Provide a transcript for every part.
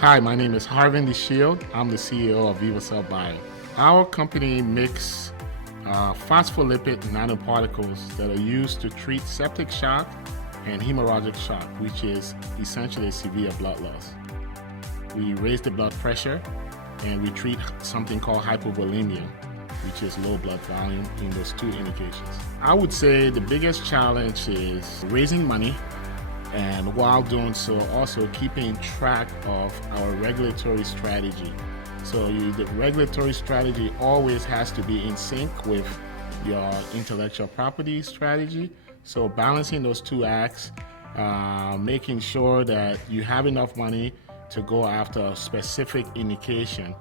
Hi, my name is Harven DeShield. I'm the CEO of Vivacelle Bio. Our company makes phospholipid nanoparticles that are used to treat septic shock and hemorrhagic shock, which is essentially severe blood loss. We raise the blood pressure and we treat something called hypovolemia, which is low blood volume in those two indications. I would say the biggest challenge is raising money, and while doing so, also keeping track of our regulatory strategy. So the regulatory strategy always has to be in sync with your intellectual property strategy. So balancing those two acts, making sure that you have enough money to go after a specific indication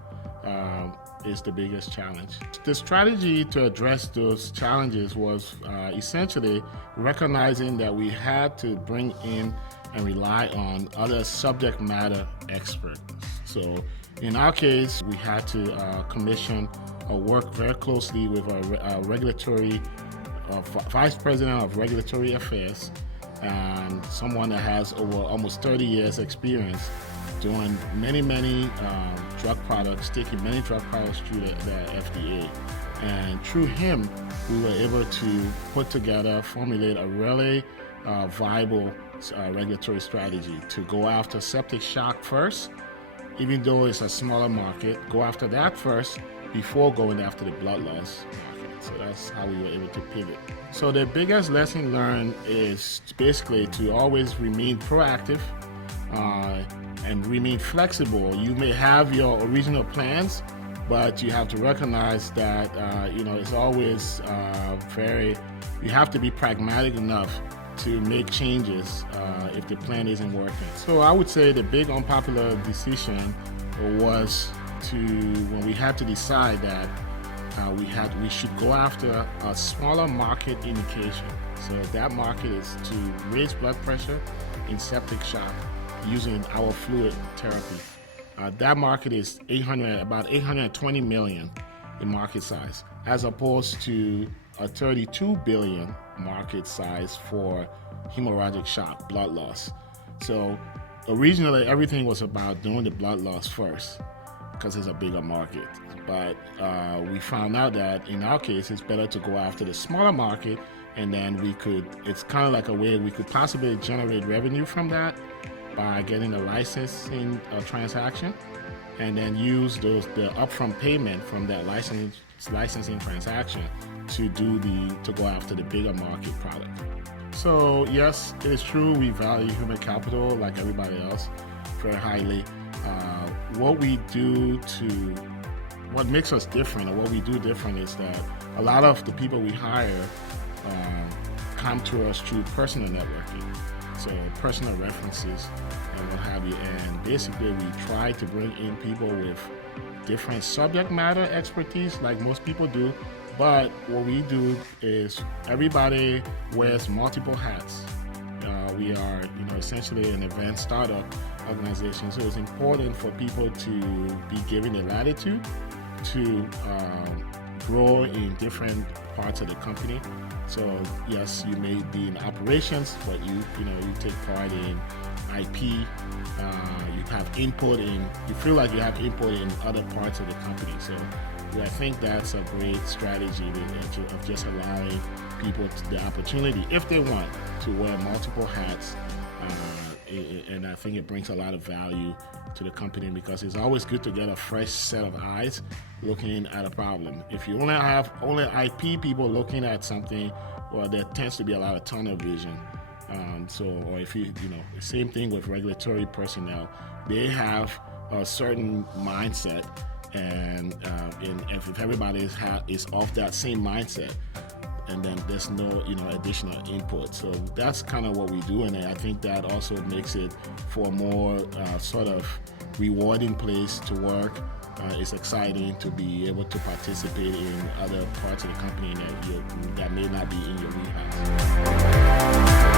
is the biggest challenge. The strategy to address those challenges was essentially recognizing that we had to bring in and rely on other subject matter experts. So in our case, we had to commission or work very closely with a regulatory vice president of regulatory affairs and someone that has over almost 30 years experience doing many drug products, taking many drug products through the FDA. And through him, we were able to put together, formulate a really viable regulatory strategy to go after septic shock first, even though it's a smaller market, go after that first before going after the blood loss market. So that's how we were able to pivot. So the biggest lesson learned is basically to always remain proactive, and remain flexible. You may have your original plans, but you have to recognize that it's always you have to be pragmatic enough to make changes if the plan isn't working. So I would say the big unpopular decision was when we had to decide that we should go after a smaller market indication. So that market is to raise blood pressure in septic shock using our fluid therapy. That market is about 820 million in market size, as opposed to a 32 billion market size for hemorrhagic shock, blood loss. So originally everything was about doing the blood loss first because it's a bigger market. But we found out that in our case, it's better to go after the smaller market, and then it's kind of like a way we could possibly generate revenue from that by getting a licensing transaction, and then use the upfront payment from that licensing transaction to go after the bigger market product. So yes, it is true we value human capital like everybody else very highly. What makes us different, or what we do different, is that a lot of the people we hire come to us through personal networking. So personal references and what have you. And basically we try to bring in people with different subject matter expertise like most people do. But what we do is everybody wears multiple hats. We are essentially an event startup organization. So it's important for people to be given the latitude to grow in different parts of the company. So yes, you may be in operations, but you take part in IP. You feel like you have input in other parts of the company. So I think that's a great strategy of just allowing people the opportunity, if they want, to wear multiple hats. And I think it brings a lot of value to the company, because it's always good to get a fresh set of eyes looking at a problem. If you only have IP people looking at something, well, there tends to be a lot of tunnel vision. Or if same thing with regulatory personnel, they have a certain mindset, and if everybody is off that same mindset, and then there's no additional input. So that's kind of what we do, and I think that also makes it for a more sort of rewarding place to work. It's exciting to be able to participate in other parts of the company that may not be in your wheelhouse.